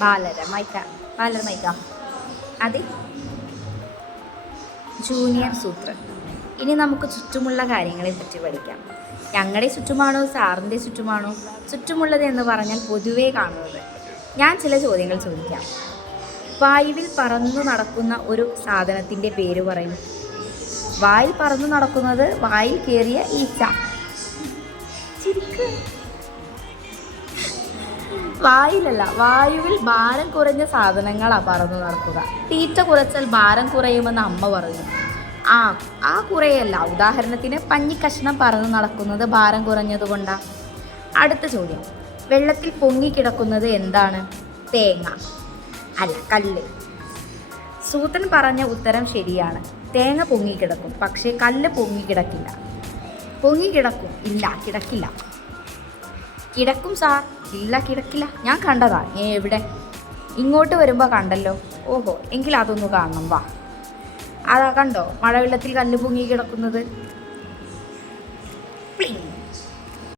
ബാലരമൈക്ക ബാലരമൈക്ക അത് ജൂനിയർ സൂത്രൻ. ഇനി നമുക്ക് ചുറ്റുമുള്ള കാര്യങ്ങളെ പറ്റി പഠിക്കാം. ഞങ്ങളുടെ ചുറ്റുമാണോ സാറിൻ്റെ ചുറ്റുമാണോ? ചുറ്റുമുള്ളത് എന്ന് പറഞ്ഞാൽ പൊതുവേ കാണുന്നത്. ഞാൻ ചില ചോദ്യങ്ങൾ ചോദിക്കാം. വായുവിൽ പറന്നു നടക്കുന്ന ഒരു സാധനത്തിൻ്റെ പേര് പറയും. വായിൽ പറന്നു നടക്കുന്നത് വായിൽ കയറിയ ഈച്ച. വായിലല്ല, വായുവിൽ ഭാരം കുറഞ്ഞ സാധനങ്ങളാണ് പറന്നു നടക്കുക. തീറ്റ കുറച്ചാൽ ഭാരം കുറയുമെന്ന് അമ്മ പറഞ്ഞു. ആ കുറയല്ല. ഉദാഹരണത്തിന് പഞ്ഞിക്കഷ്ണം പറന്നു നടക്കുന്നത് ഭാരം കുറഞ്ഞതുകൊണ്ടാണ്. അടുത്ത ചോദ്യം, വെള്ളത്തിൽ പൊങ്ങിക്കിടക്കുന്നത് എന്താണ്? തേങ്ങ അല്ല, കല്ല്. സൂത്രൻ പറഞ്ഞ ഉത്തരം ശരിയാണ്. തേങ്ങ പൊങ്ങിക്കിടക്കും, പക്ഷേ കല്ല് പൊങ്ങിക്കിടക്കില്ല. പൊങ്ങിക്കിടക്കും? ഇല്ല, കിടക്കില്ല. കിടക്കും സാർ. ഇല്ല, കിടക്കില്ല. ഞാൻ കണ്ടതാ. എവിടെ? ഇങ്ങോട്ട് വരുമ്പോൾ കണ്ടല്ലോ. ഓഹോ, എങ്കിൽ അതൊന്ന് കാണണം, വാ. അതാ കണ്ടോ മഴവെള്ളത്തിൽ കല്ല് പൊങ്ങി കിടക്കുന്നത്?